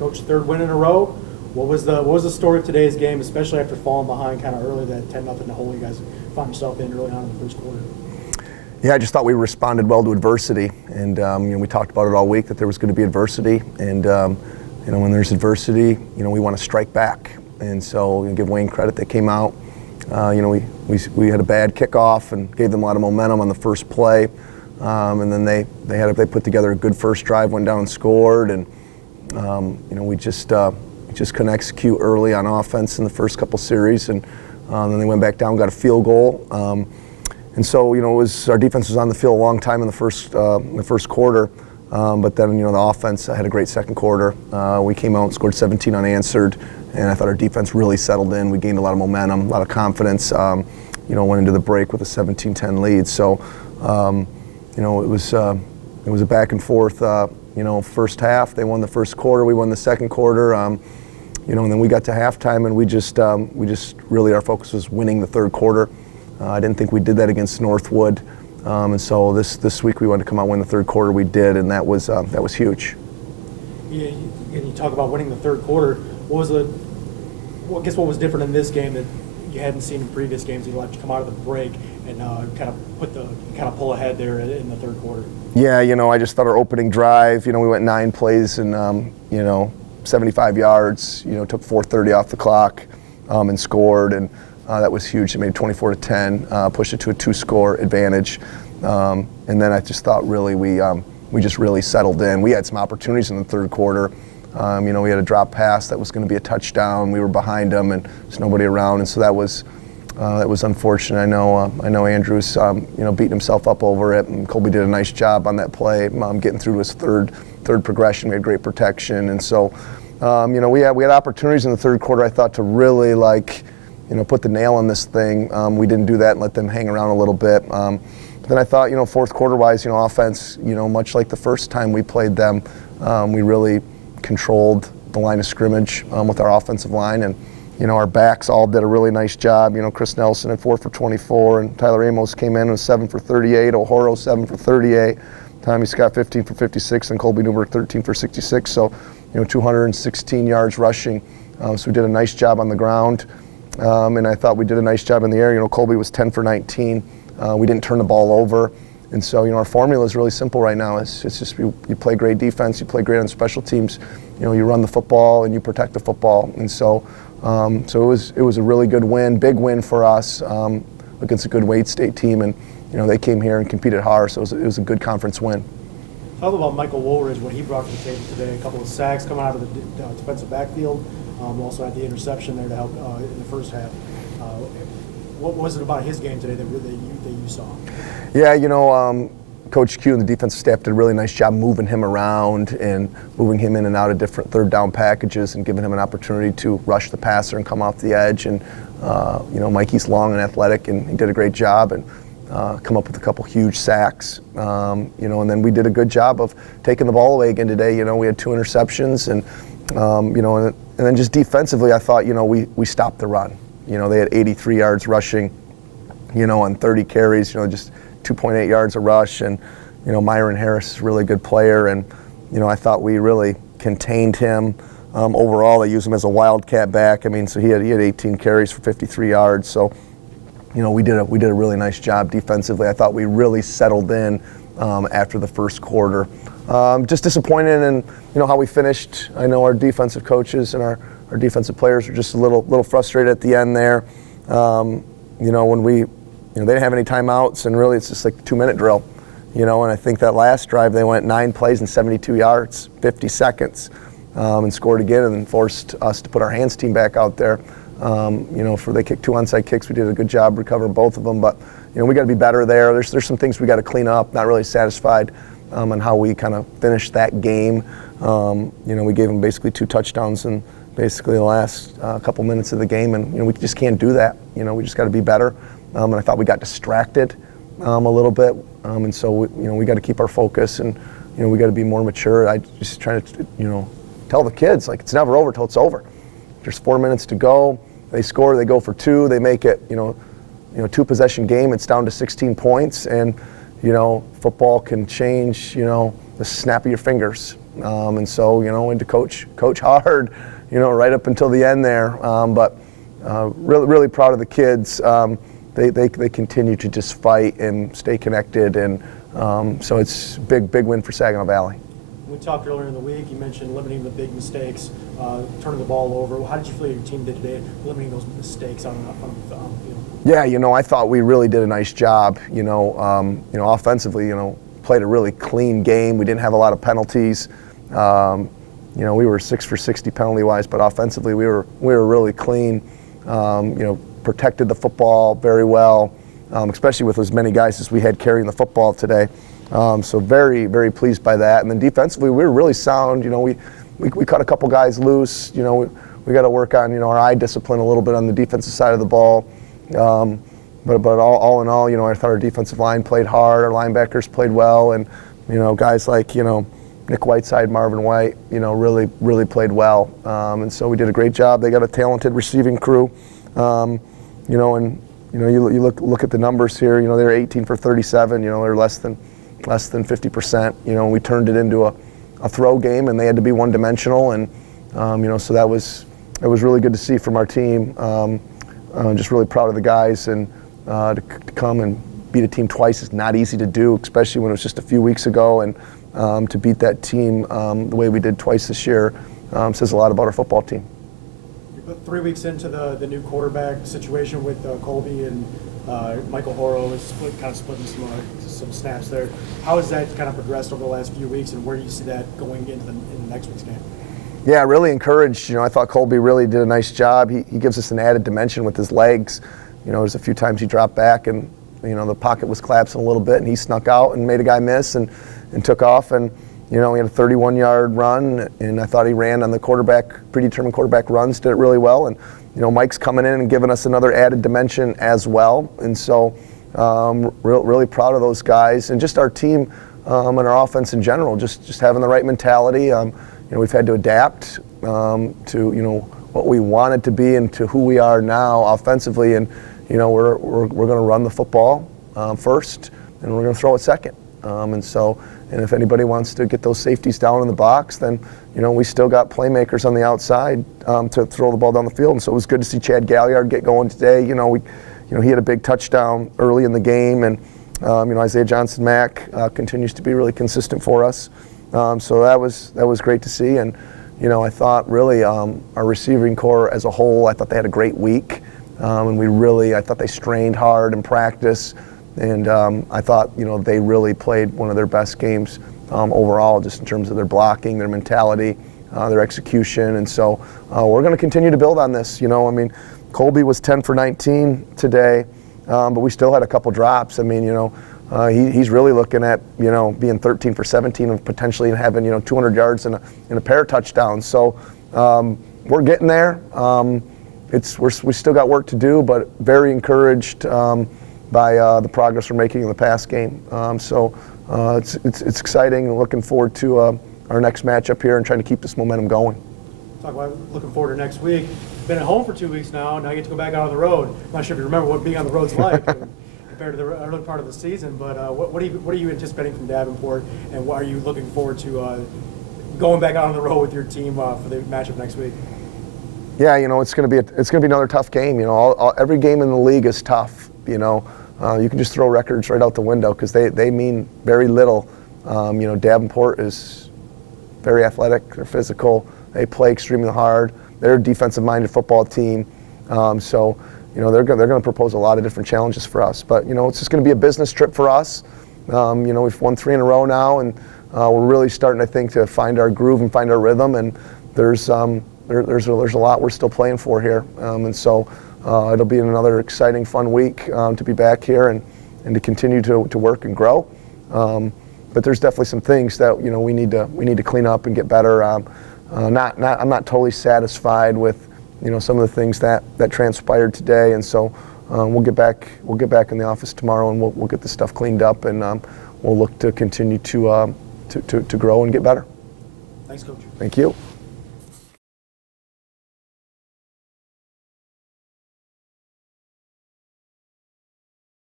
Coach, third win in a row. What was the story of today's game, especially after falling behind kind of early, that 10-0 hole you guys found yourself in early on in the first quarter? Yeah, I just thought we responded well to adversity, and we talked about it all week that there was going to be adversity, and when there's adversity, we want to strike back, and so give Wayne credit. They came out, we had a bad kickoff and gave them a lot of momentum on the first play, and then they put together a good first drive, went down and scored, and we just couldn't execute early on offense in the first couple series, and then they went back down, got a field goal. And so, our defense was on the field a long time in the first quarter, but then, the offense had a great second quarter. We came out and scored 17 unanswered, and I thought our defense really settled in. We gained a lot of momentum, a lot of confidence, went into the break with a 17-10 lead. So, it was a back and forth, first half. They won the first quarter, we won the second quarter, and then we got to halftime, and we just really, our focus was winning the third quarter. I didn't think we did that against Northwood, and so this week we wanted to come out and win the third quarter. We did, and that was huge. Yeah, and you talk about winning the third quarter. What was different in this game that you hadn't seen in previous games? You let you come out of the break and kind of pull ahead there in the third quarter. Yeah, I just thought our opening drive. We went 9 plays and 75 yards. Took 4:30 off the clock, and scored and. That was huge. It made 24-10, pushed it to a 2-score advantage, and then I just thought really we just really settled in. We had some opportunities in the third quarter. We had a drop pass that was going to be a touchdown. We were behind them, and there's nobody around, and so that was unfortunate. I know Andrew's beating himself up over it, and Colby did a nice job on that play, getting through to his third progression. We had great protection, and so we had opportunities in the third quarter. I thought to really put the nail on this thing. We didn't do that and let them hang around a little bit. But then I thought, fourth quarter-wise, offense, much like the first time we played them, we really controlled the line of scrimmage with our offensive line, and our backs all did a really nice job. Chris Nelson at 4 for 24, and Tyler Amos came in with 7 for 38, O'Horo 7 for 38, Tommy Scott 15 for 56, and Colby Newberg 13 for 66. So 216 yards rushing. So we did a nice job on the ground. And I thought we did a nice job in the air. Colby was 10 for 19. We didn't turn the ball over. And so, our formula is really simple right now. It's just you play great defense, you play great on special teams. You run the football and you protect the football. And so, it was a really good win, big win for us against a good Wade State team. And they came here and competed hard. So it was a good conference win. Talk about Michael Woolridge, what he brought to the table today. A couple of sacks coming out of the defensive backfield. Also had the interception there to help in the first half. What was it about his game today that you saw? Yeah, Coach Q and the defensive staff did a really nice job moving him around and moving him in and out of different third down packages and giving him an opportunity to rush the passer and come off the edge. And Mikey's long and athletic, and he did a great job and come up with a couple huge sacks. And then we did a good job of taking the ball away again today. We had 2 interceptions and. And then just defensively, I thought, we stopped the run. They had 83 yards rushing, on 30 carries, just 2.8 yards a rush. And, Myron Harris is a really good player. And, I thought we really contained him. Overall, they used him as a wildcat back. So he had 18 carries for 53 yards. So, we did a really nice job defensively. I thought we really settled in after the first quarter. Just disappointed in how we finished. I know our defensive coaches and our defensive players were just a little frustrated at the end there. When we they didn't have any timeouts, and really it's just like a 2-minute drill. And I think that last drive they went 9 plays and 72 yards, 50 seconds, and scored again, and then forced us to put our hands team back out there. They kicked 2 onside kicks. We did a good job recovering both of them, but we got to be better there. There's some things we got to clean up. Not really satisfied on how we kind of finished that game. We gave them basically 2 touchdowns in basically the last couple minutes of the game, and we just can't do that. We just got to be better. And I thought we got distracted a little bit, and so we got to keep our focus, and we got to be more mature. I just trying to tell the kids it's never over till it's over. There's 4 minutes to go. They score, they go for 2, they make it 2-possession game. It's down to 16 points, and football can change the snap of your fingers. And so, and to coach hard, right up until the end there. But really proud of the kids. They continue to just fight and stay connected, and so it's big win for Saginaw Valley. We talked earlier in the week, you mentioned limiting the big mistakes, turning the ball over. How did you feel your team did today, limiting those mistakes on the field? Yeah, I thought we really did a nice job. Offensively, played a really clean game. We didn't have a lot of penalties. We were 6 for 60 penalty-wise, but offensively we were really clean. Protected the football very well, especially with as many guys as we had carrying the football today. So very, very pleased by that. And then defensively, we were really sound. We cut a couple guys loose. We got to work on our eye discipline a little bit on the defensive side of the ball. But all in all, I thought our defensive line played hard. Our linebackers played well, and guys like Nick Whiteside, Marvin White, really played well. And so we did a great job. They got a talented receiving crew. You look at the numbers here. They're 18 for 37. They're less than 50%. We turned it into a throw game, and they had to be one-dimensional. And so that was really good to see from our team. Just really proud of the guys, and to come and beat a team twice is not easy to do, especially when it was just a few weeks ago. And to beat that team the way we did twice this year says a lot about our football team. 3 weeks into the new quarterback situation with Colby and Michael Horo is kind of splitting some snaps there. How has that kind of progressed over the last few weeks, and where do you see that going into the next week's game? Yeah, really encouraged. I thought Colby really did a nice job. He gives us an added dimension with his legs. There's a few times he dropped back and the pocket was collapsing a little bit, and he snuck out and made a guy miss and took off. And he had a 31-yard run, and I thought he ran on the predetermined quarterback runs, did it really well. And Mike's coming in and giving us another added dimension as well. And so really proud of those guys, and just our team and our offense in general, just having the right mentality. We've had to adapt to what we wanted to be and to who we are now offensively, and we're going to run the football first, and we're going to throw it second. And if anybody wants to get those safeties down in the box, then we still got playmakers on the outside to throw the ball down the field. And so it was good to see Chad Galliard get going today. He had a big touchdown early in the game, and Isaiah Johnson-Mack continues to be really consistent for us. So that was great to see. And I thought really our receiving core as a whole, I thought they had a great week, and I thought they strained hard in practice. And I thought, they really played one of their best games overall, just in terms of their blocking, their mentality, their execution. And so we're going to continue to build on this. Colby was 10 for 19 today, but we still had a couple drops. He's really looking at, being 13 for 17 and potentially having, 200 yards and a pair of touchdowns. So we're getting there. We still got work to do, but very encouraged by the progress we're making in the pass game. So it's exciting, and looking forward to our next matchup here and trying to keep this momentum going. Talk about looking forward to next week. Been at home for 2 weeks now. Now you get to go back out on the road. I'm not sure if you remember what being on the road's like compared to the early part of the season. But what are you anticipating from Davenport, and what are you looking forward to going back out on the road with your team for the matchup next week? Yeah, it's going to be another tough game. Every game in the league is tough. You can just throw records right out the window because they mean very little. Davenport is very athletic. They're physical. They play extremely hard. They're a defensive-minded football team. So they're going to propose a lot of different challenges for us. But it's just going to be a business trip for us. We've won 3 in a row now, and we're really starting, I think, to find our groove and find our rhythm. And there's a lot we're still playing for here. And so it'll be another exciting, fun week to be back here and to continue to work and grow. But there's definitely some things that we need to clean up and get better. I'm not totally satisfied with some of the things that transpired today, and so we'll get back in the office tomorrow, and we'll get this stuff cleaned up, and we'll look to continue to grow and get better. Thanks, Coach. Thank you.